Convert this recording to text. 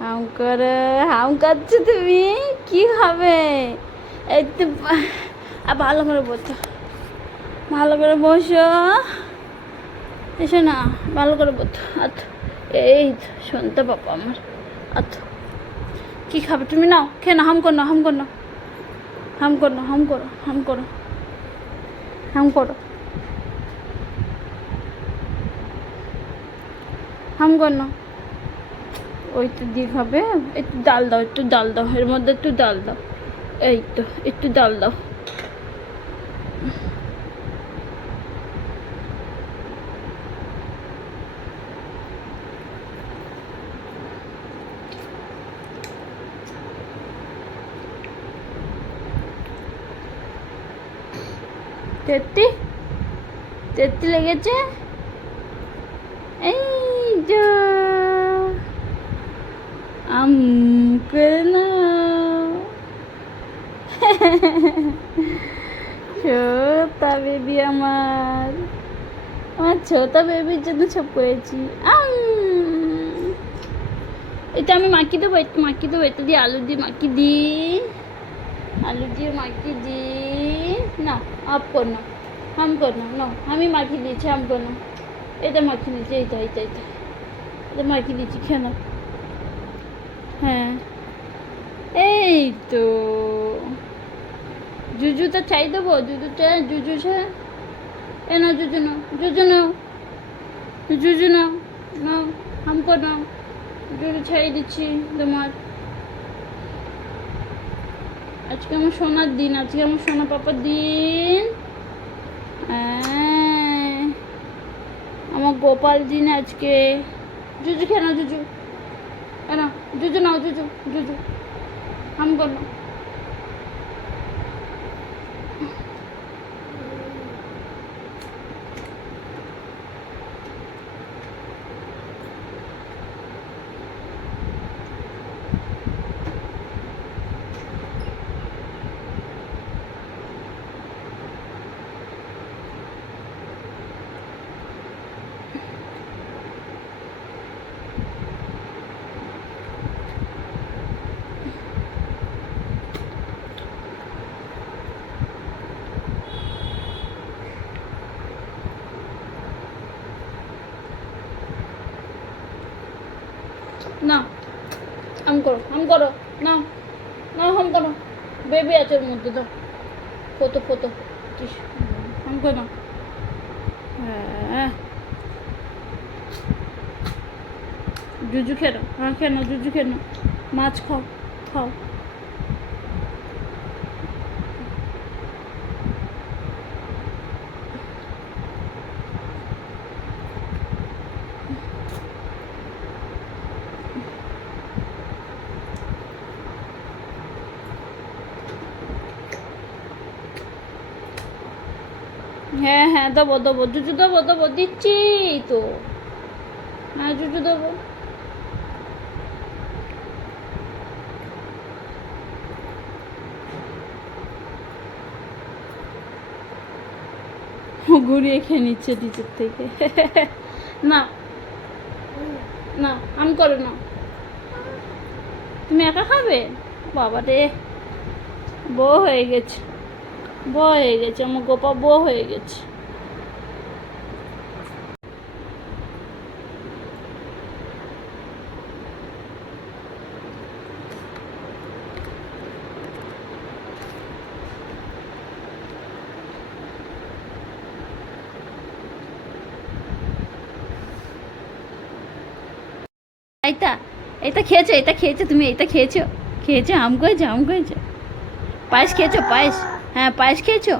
হাম করো, হাম করছো তুমি? কি খাবে? এই তো ভালো করে বসো, ভালো করে বসো। এসো না, ভালো করে বসো। আচ্ছা, এই তো শুনতে পাবো আমার। আচ্ছা, কি খাবে তুমি? নাও খেয়ে নাও, হাম করো না, হাম করো না, হাম করো না, হাম করো, হাম করো, হাম করো, হাম করো না। ওই তো দিয়ে খাবে। একটু ডাল দাও, একটু ডাল দাও, এর মধ্যে একটু ডাল দাও। এই তো একটু ডাল দাও। তেত্তি তেত্তি লেগেছে। এই যা আম করে না। ছোটা বেবি আমার, আমার ছোটা বেবির জন্য সব করেছি। এটা আমি মাখি দেবো, একটু মাখি দেবো, এটা দিয়ে আলু দিয়ে মাখি দিই, আলু দিয়ে মাখি দিই। না আপ কর না, হাম কর না, না আমি মাখি দিয়েছি, হাম কর না। এটা মাখি দিয়েছি, এইটা এইটা এইটা এটা মাখি দিয়েছি, খেয়ে নাও। হ্যাঁ এই তো। জুজুটা চাই দেবো, জুজুটা, জুজু সে এ নাও, জুজু নাও, জুজু নাও, জুজু নাও, নাও হামকো নাও। জুজু ছাই দিচ্ছি তোমার। আজকে আমার সোনার দিন, আজকে আমার সোনা পাপার দিন। আমার গোপাল দিন আজকে। জুজু খেয়ে নাও, জুজু এ নাও, জুজু নাও, জুজু, জুজু হামকো নাও। না হাম করো, হাম করো, নাও নাও, হাম করো। বেবি আছে ওর মধ্যে, দাও ফটো ফটো। হাম করো না। হ্যাঁ জুজু খেয়ে নাও, হ্যাঁ খেয়ে নাও, জুজু খেয়ে নাও। মাছ খাও, খাও। হ্যাঁ হ্যাঁ দেবো দেবো, জুজু দেবো দেবো, দিচ্ছি তো। হ্যাঁ জুজু দেবো। ঘুরিয়ে খেয়ে নিচ্ছে নিচের থেকে। না না আম করো না। তুমি একা খাবে? বাবা রে, বউ হয়ে গেছে, বউ হয়ে গেছে, আমার গোপা বউ হয়ে গেছে। এইটা এইটা খেয়েছো, এটা খেয়েছো তুমি, এইটা খেয়েছো, খেয়েছো আম করেছো, আম করেছো, পায়েস খেয়েছো, পায়েস, হ্যাঁ পায়েস খেয়েছো।